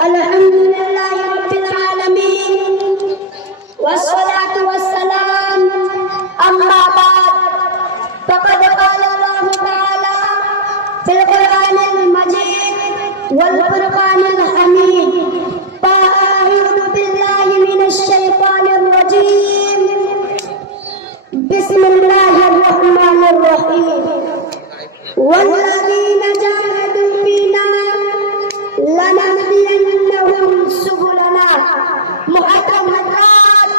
الحمد لله رب العالمين والصلاة والسلام أما بعد فقد قال الله تعالى في القرآن المجيد والفرقان الحميد فأعوذ بالله من الشيطان الرجيم بسم الله الرحمن الرحيم والذين جاهدوا فينا لنهدينهم سبلنا محترم حضرات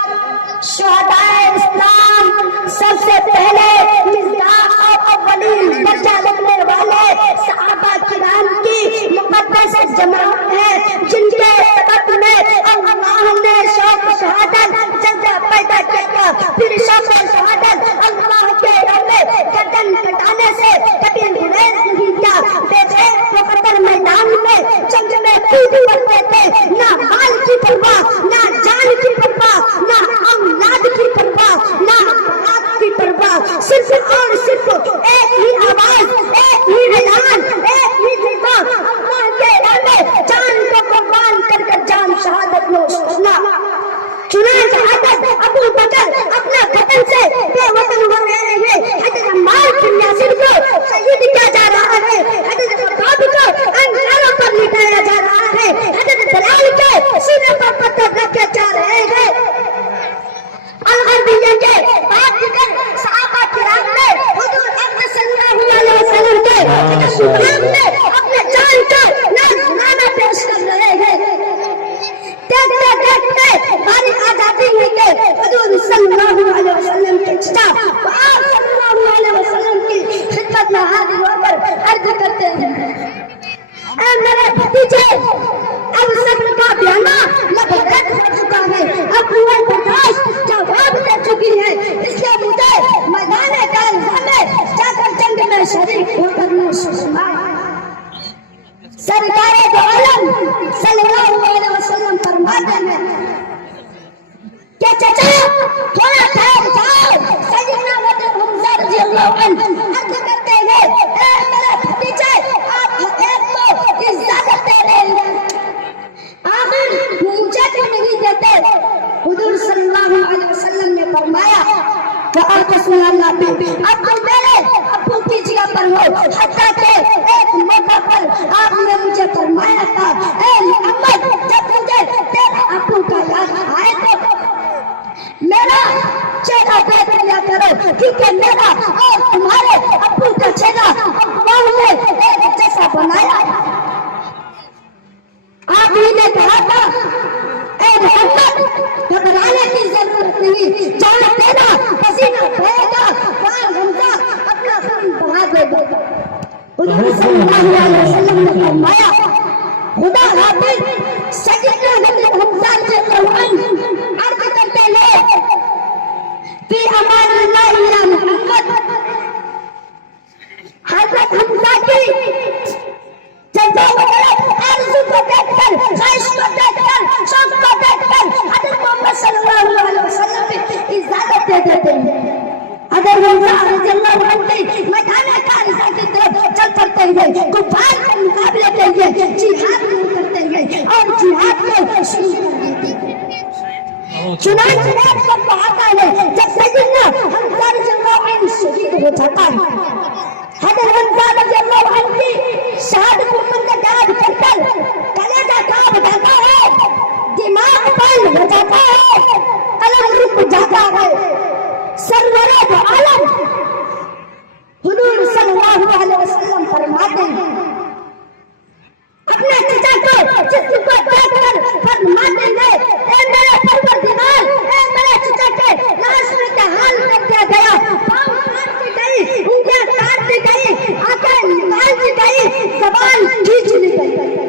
شہدائے اسلام سب سے پہلے مصداق اور اولین درجہ رکھنے والے صحابہ کرام کی مقدس جماعت ہے جن کے سبب میں اللہ نے شوق شہادت جذبہ پیدا کیا پھر شوق شہادت اللہ کے راہ میں گردن کٹانے سے کبھی گریز نہیں کیا دیکھے وہ قتل میدان میں جنگ میں کود پڑتے تھے نہ مال کی پرواہ نہ جان کی پرواہ نہ اولاد کی پرواہ نہ اولاد کی پرواہ صرف اور صرف ایک ہی آواز ایک ہی اعلان ایک ہی ندا اللہ کے راہ میں جان کو قربان کر کر جان شہادت نوش کرنا چنانچہ حضرت ابو بکر اپنا وطن سے بے وطن ہو رہے ہیں حضرت عمار بن یاسر کو شہید کیا جا رہا ہے حضرت خباب کو انگاروں پر لٹایا جا رہا ہے حضرت بلال کے سینے پر پتھر رکھے جا رہے ہیں الغربیہ کے بعد دیگر صحابہ کرام نے حضور اکرم صلی اللہ علیہ وسلم کے مقام میں اپنے جان کا نذرانہ پیش کر رہے ہیں دیکھتے دیکھتے باری آ جاتی ہے کہ حضور صلی اللہ علیہ وسلم کے چچا آپ صلی اللہ علیہ وسلم کی خدمت میں حاضر ہو کر عرض کرتے ہیں اے میرے بھتیجے اب صبر کا بیانہ لبریز ہو چکا ہے اب روح برداشت جواب دے چکی ہے اس لیے مجھے میدان کارزہ میں جا کر جنگ میں شریک ہو کر نوشنا سرکار دو عالم صلی اللہ علیہ وسلم فرماتے ہیں کہ چچا تھوڑا ٹھہر جاؤ سیدنا حمزہ رضی اللہ عنہ عرض کرتے ہیں اے میرے بھتیجے آپ ایک تو اجازت دے رہے ہیں آخر مجھے کیوں نہیں دیتے حضور صلی اللہ علیہ وسلم نے فرمایا کہ اور قسم اللہ پہ اب تم میرے ابو کی جگہ پر ہو حتیٰ کہ ایک موقع پر آپ نے مجھے فرمایا تھا اے محمد جب مجھے تیرے ابو کا یاد آئے تو میرا چہرہ دیکھ لیا کرو کیونکہ میرا اور تمہارے ابو کا چہرہ اللہ نے ایک جیسا بنایا آپ ہی نے کہا تھا اے محمد گھبرانے کی ضرورت نہیں جہاں تیرا پسینہ بہے گا وہاں حمزہ اپنا خون بہا دے گا حضور صلی اللہ علیہ وسلم نے فرمایا خدا حافظ سیدنا حضرت حمزہ رضی اللہ عنہ عرض کرتے ہیں فی امان اللہ یا محمد حضرت حمزہ کی جذبہ وغیرہ آرزو کو دیکھ کر خواہش کو دیکھ کر شوق کو دیکھ کر حضرت محمد صلی اللہ علیہ وسلم بھی اجازت دے دیتے ہیں اگر حمزہ رضی اللہ عنہ کی میدان کارزہ کی طرف چل پڑتے ہیں کفار کے مقابلے کے لیے جہاد کرتے ہیں اور جہاد کو شروع کر دیتے ہیں چنانچہ ایک وقت آتا ہے جب سیدنا حمزہ رضی اللہ عنہ شہید ہو جاتا ہے حضرت حمزہ رضی اللہ عنہ کی شہادت پر یاد کر کر کلیجہ کانپ جاتا ہے دماغ بند ہو جاتا ہے قلم رک جاتا ہے سرور دو عالم حضور صلی اللہ علیہ وسلم فرماتے ہیں اپنے چچا کو جسم کو دیکھ کر فرماتے ہیں اے میرے پروردگار اے میرے چچا کے لاش میں حال کر دیا گیا پاؤں کاٹ دی گئی انگلیاں کاٹ دی گئی آنکھیں نکال دی گئی زبان کھینچ لی گئی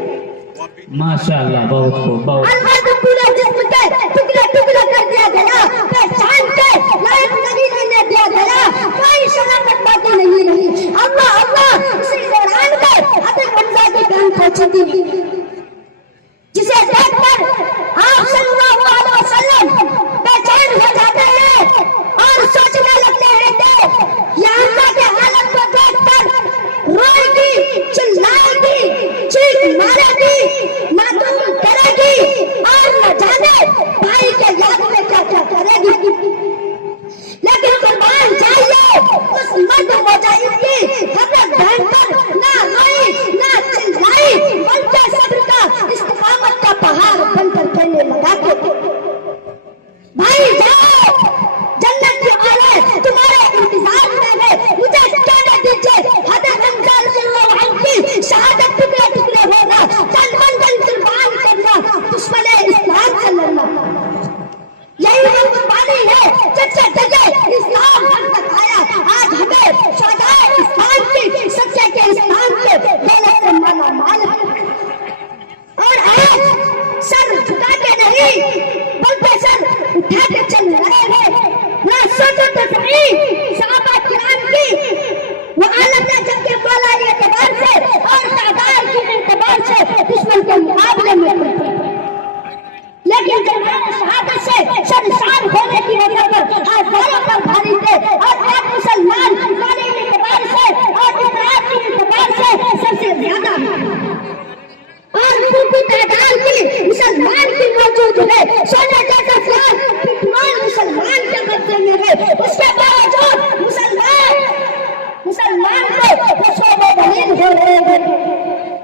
ماشاءاللہ بہت خوب بہت الفاظ پورے جسم کے ٹکڑے ٹکڑے کر دیا گیا پہچان کے لائق نہیں رہنے دیا گیا کوئی شرافت باقی نہیں رہی اللہ اللہ اسی دوران میں حضرت حمزہ کی جان پہنچی تھی جسے دیکھ کر آپ صلی اللہ علیہ وسلم بے چین ہو جاتے ہیں اور سوچنے لگتے ہیں کہ یہ حمزہ کے حالت کو دیکھ کر روئے گی چلائے گی چیخ مارے گی معلوم نہیں صحابہ کرام کی وہ عالم نے جب کے مولا کے اعتبار سے اور تعداد کے اعتبار سے دشمن کے مقابلے میں تھے، لیکن جب شہادت سے شرمسار ہونے کی وجہ پر آزاروں پر بھاری تھے اور آپ مسلمان مالی اعتبار سے اور افراد کے اعتبار سے سب سے زیادہ اور پوری تعداد کی مسلمان کی موجود ہے، سونے جیسا فلان پٹوان مسلمان کے قبضے میں ہے، اس کے باوجود مسلمان کو رسول و دلیل ہو رہے ہیں،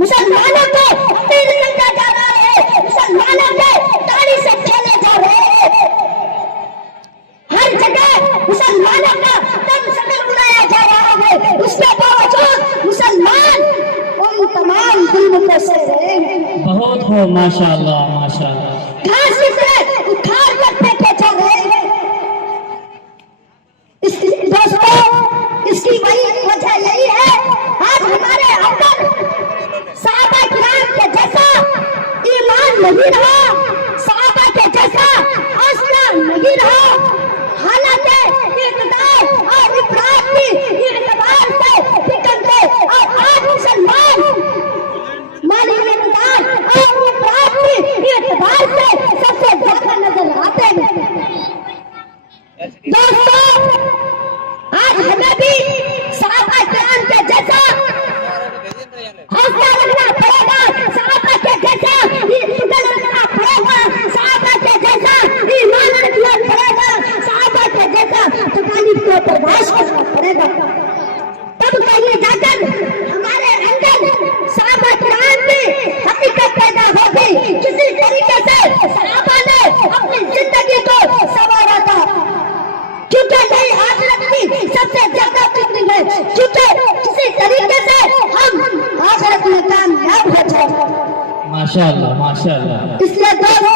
مسلمانوں کو تیر سمجھا جا رہا ہے، مسلمانوں کو تاڑی سے کھیلے جا رہے ہیں، ہر جگہ مسلمانوں کا دم سکل اڑایا جا رہا ہے، اس کے باوجود مسلمان ان تمام ظلم کو سہ رہے ہیں۔ بہت ہو ماشاء اللہ ماشاء اللہ۔ گھاس سے اکھاڑ کر پھینکے جا رہے ہیں۔ دوستوں، اس کی وہی وجہ یہی ہے آج ہمارے اندر صحابہ کرام کے جیسا ایمان نہیں رہا، صحابہ کے جیسا حوصلہ نہیں رہا، حالانکہ اقتدار اور افراد کی اعتبار سے بکتے اور آج مسلمان مالی اقتدار اور افراد کی اعتبار سے سب سے زیادہ نظر آتے ہیں۔ دوستوں، آج ہمیں بھی صحابہ کرام کے جیسا حوصلہ رکھنا پڑے گا، صحابہ کے جیسا عقل رکھنا پڑے گا، صحابہ کے جیسا ایمان رکھنا پڑے گا، صحابہ کے جیسا تکالیف کو برداشت کرنا پڑے گا، تب کہیں جا کر ہمارے اندر صحابہ کرام کی حقیقت پیدا ہوگی۔ کسی طریقے سے صحابہ نے اپنی زندگی کو سنوارا تھا، کیونکہ نئی آخرت کی سب سے زیادہ فکر ہے، کیونکہ کسی طریقے سے ہم آخرت میں کامیاب ہو جائیں۔ ماشاء اللہ ماشاء اللہ۔ اس لیے دوستوں،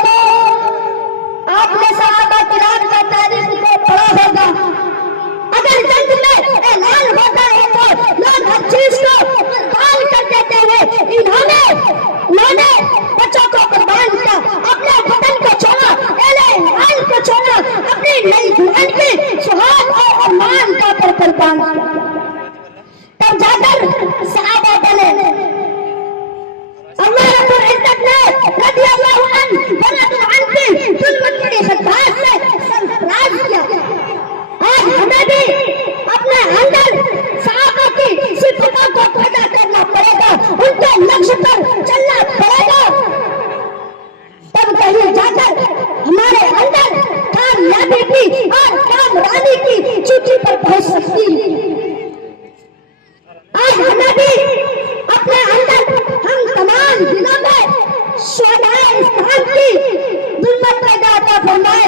آپ نے صحابہ کرام کا تاریخ کو پڑھا ہوگا، اگر جنگ میں اعلان ہوتا ہے تو لوگ ہر چیز کو قربان کر دیتے ہیں، انہوں نے بچوں کو قربان کیا، اپنے وطن کو چھوڑا، اہل ایمان کو چھوڑا، اپنی نئی دلہن کی سہاد اور ارمان کا پر قربان کیا، تب جا کر صحابہ بنے۔ اللہ رب العزت نے رضی اللہ عنہ ورضوا عنہ کی ظلمت کی خدمات سے سرفراز کیا۔ آج ہمیں بھی اپنے اندر صحابہ کی صفتوں کو پیدا کرنا پڑے گا، ان کے نقش پر چلنا پڑے گا، تب کہیں جا کر ہمارے اندر کامیابی کی اور کامرانی کی چوٹی پر پہنچ سکتی ہے۔ آج ہمیں بھی اپنے اندر ہم تمام دنوں میں شہدائے اسلام کی ظلمت پیدا عطا فرمائے،